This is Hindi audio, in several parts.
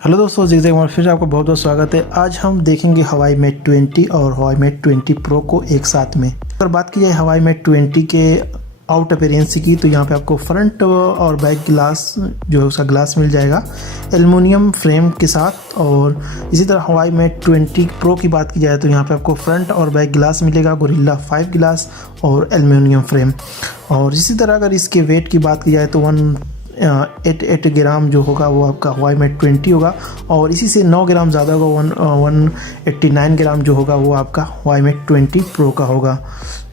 हेलो दोस्तों, जिगजैग में फिर आपका बहुत बहुत स्वागत है। आज हम देखेंगे Huawei Mate 20 और Huawei Mate 20 Pro को एक साथ में। अगर बात की जाए Huawei Mate 20 के आउट अपीयरेंस की, तो यहाँ पे आपको फ्रंट और बैक ग्लास जो है उसका ग्लास मिल जाएगा एल्युमिनियम फ्रेम के साथ। और इसी तरह Huawei Mate 20 Pro की बात की जाए तो यहाँ पे आपको फ्रंट और बैक ग्लास मिलेगा गोरिल्ला 5 ग्लास और एल्युमिनियम फ्रेम। और इसी तरह अगर इसके वेट की बात की जाए तो 188 ग्राम जो होगा वो आपका Huawei Mate 20 होगा, और इसी से 9 ग्राम ज़्यादा होगा 189 ग्राम जो होगा वो आपका Huawei Mate 20 Pro का होगा।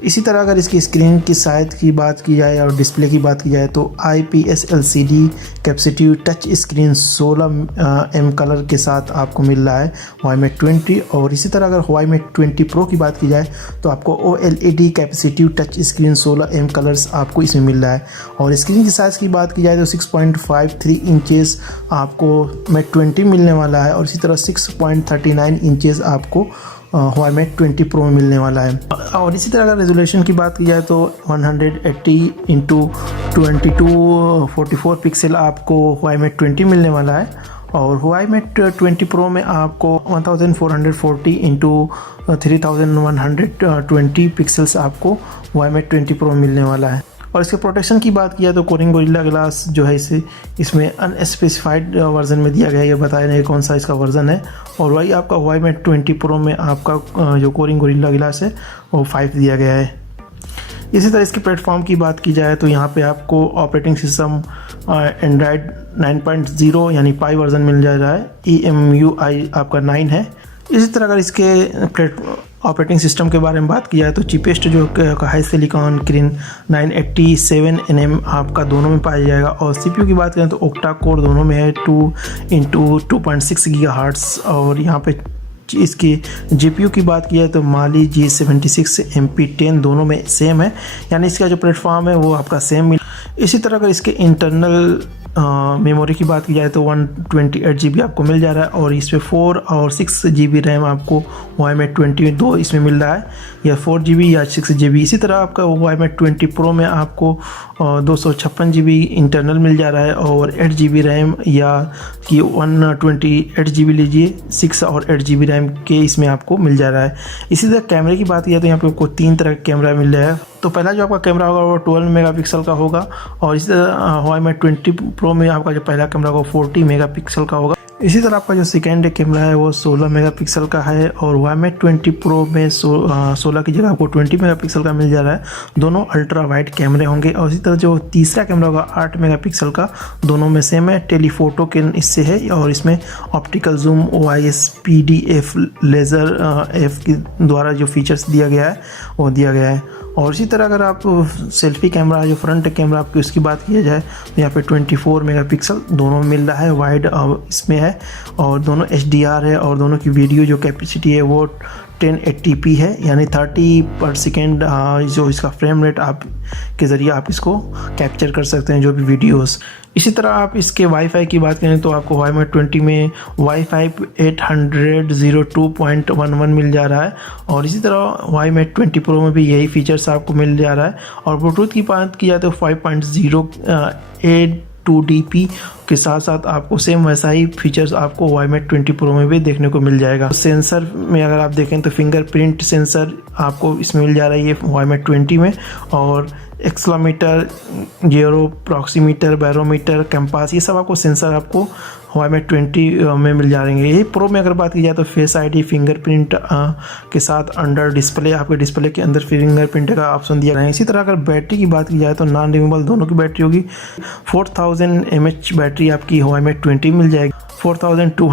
इसी तरह अगर इसकी स्क्रीन की साइज़ की बात की जाए और डिस्प्ले की बात की जाए तो IPS LCD capacitive touch screen 16 colour के साथ आपको मिल रहा है Huawei Mate 20। और इसी तरह अगर Huawei Mate 20 Pro की बात की जाए तो आपको OLED capacitive touch screen 16 colours आपको इसमें मिल रहा है। और स्क्रीन की साइज़ की बात की जाए तो 6.53 इंचेस आपको Mate 20 मिलने वाला है, और इसी तरह 6.39 इंचेस आपको Huawei Mate 20 Pro में मिलने वाला है। और इसी तरह अगर रेजोल्यूशन की बात की जाए तो 180x2244 पिक्सल आपको Huawei Mate 20 मिलने वाला है, और Huawei Mate 20 Pro में आपको 1440x3120 पिक्सल्स आपको Huawei Mate 20 Pro मिलने वाला है। और इसके प्रोटेक्शन की बात किया तो कोरिंग गोरिल्ला ग्लास जो है इसमें अनस्पेसिफाइड वर्जन में दिया गया है, ये बताया नहीं कौन सा इसका वर्जन है। और वही आपका Huawei Mate 20 Pro में आपका जो कोरिंग गोरिल्ला ग्लास है वो 5 दिया गया है। इसी तरह इसके प्लेटफॉर्म की बात की जाए तो यहाँ पे आपको ऑपरेटिंग सिस्टम एंड्रॉयड 9.0 यानी पाई वर्जन मिल जा रहा है, EMUI आपका 9 है। इसी तरह अगर इसके ऑपरेटिंग सिस्टम के बारे में बात की जाए तो चिपेस्ट जो हाई सिलिकॉन Kirin 987 NM आपका दोनों में पाया जाएगा। और CPU की बात करें तो octa-core दोनों में है 2x2.6 GHz। और यहाँ पे इसकी GPU की बात की जाए तो Mali-G76 MP10 दोनों में सेम है, यानी इसका जो प्लेटफॉर्म है वो आपका सेम मिल। इसी तरह अगर इसके इंटरनल मेमोरी की बात की जाए तो 128 GB आपको मिल जा रहा है, और इसमें 4 और 6 GB रैम आपको Huawei Mate 20 दो इसमें मिल रहा है, या 4 GB या 6 GB। इसी तरह आपका Huawei Mate 20 Pro में आपको 256 GB इंटरनल मिल जा रहा है, और 8 GB रैम या कि 128 GB लीजिए 6 और 8 GB रैम के इसमें आपको मिल जा रहा है। इसी तरह कैमरे की बात की जाए तो यहाँ पे आपको 3 तरह का कैमरा मिल रहा है। तो पहला जो आपका कैमरा होगा वो 12 मेगापिक्सल का होगा, और इसी तरह Huawei Mate 20 Pro में आपका जो पहला कैमरा होगा 40 मेगापिक्सल का होगा। इसी तरह आपका जो सेकेंड कैमरा है वो 16 मेगापिक्सल का है, और Huawei Mate 20 Pro में 16 की जगह आपको 20 मेगापिक्सल का मिल जा रहा है। दोनों अल्ट्रा वाइड कैमरे होंगे। और इसी तरह जो तीसरा कैमरा होगा 8 मेगापिक्सल का, दोनों में सेम है, टेलीफोटो के इससे है, और इसमें optical zoom OIS PDF laser F के द्वारा जो फीचर्स दिया गया है वो दिया गया है। और इसी तरह अगर आप सेल्फी कैमरा जो फ्रंट कैमरा आपकी उसकी बात की जाए तो यहाँ पे 24 मेगापिक्सल दोनों में मिल रहा है, वाइड इसमें है, और दोनों HDR है, और दोनों की वीडियो जो कैपेसिटी है वो 1080p है, यानी 30 पर सेकेंड जो इसका फ्रेम रेट आप के ज़रिए आप इसको कैप्चर कर सकते हैं जो भी वीडियोस। इसी तरह आप इसके वाईफाई की बात करें तो आपको Huawei Mate 20 में वाईफाई 802.11 मिल जा रहा है, और इसी तरह Huawei Mate 20 Pro में भी यही फीचर्स आपको मिल जा रहा है। और ब्लूटूथ की बात की जाए तो 5.0 2DP के साथ साथ आपको सेम वैसा ही फीचर्स आपको Huawei Mate 20 Pro में भी देखने को मिल जाएगा। सेंसर में अगर आप देखें तो फिंगरप्रिंट सेंसर आपको इसमें मिल जा रही है Huawei Mate 20 में, और एक्सेलेरोमीटर, जीरो, प्रॉक्सीमीटर, बैरोमीटर, कंपास, ये सब आपको सेंसर आपको Huawei Mate 20 में मिल जाएंगे। यही प्रो में अगर बात की जाए तो फेस ID फिंगरप्रिंट के साथ अंडर डिस्प्ले आपके डिस्प्ले के अंदर फिंगरप्रिंट का ऑप्शन दिया गया है। इसी तरह अगर बैटरी की बात की जाए तो नॉन रिमूवेबल दोनों की बैटरी होगी। 4000 mAh बैटरी आपकी Huawei Mate 20 मिल जाएगी, 4200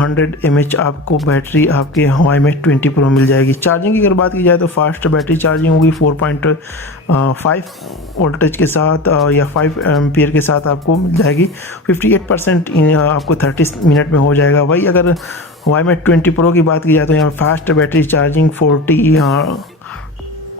mAh आपको बैटरी आपके Huawei Mate 20 Pro मिल जाएगी। चार्जिंग की अगर बात की जाए तो फास्ट बैटरी चार्जिंग होगी 4.5 वोल्टेज के साथ या 5 एम्पियर के साथ आपको मिल जाएगी। 58% आपको 30 मिनट में हो जाएगा। वही अगर Huawei Mate 20 Pro की बात की जाए तो यहाँ फास्ट बैटरी चार्जिंग 40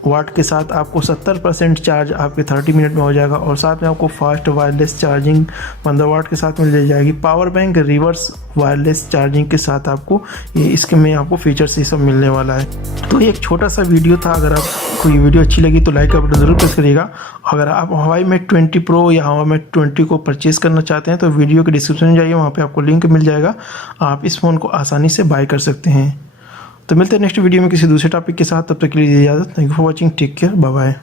वाट के साथ आपको 70% चार्ज आपके 30 मिनट में हो जाएगा और साथ में आपको फास्ट वायरलेस चार्जिंग 15 वाट के साथ मिल जाएगी। Power bank reverse wireless charging के साथ आपको ये इसके में आपको फीचर्स ये सब मिलने वाला है। तो ये एक छोटा सा वीडियो था। अगर आपको ये वीडियो अच्छी लगी तो लाइक का बटन ज़रूर प्रेस करिएगा। अगर आप Huawei Mate 20 Pro या Huawei Mate 20 को परचेज़ करना चाहते हैं तो वीडियो के डिस्क्रिप्शन में जाइए, वहाँ पर आपको लिंक मिल जाएगा। आप इस फ़ोन को आसानी से बाय कर सकते हैं। तो मिलते हैं नेक्स्ट वीडियो में किसी दूसरे टॉपिक के साथ। तब तक के लिए इजाज़त। Thank you for watching. Take care. Bye bye.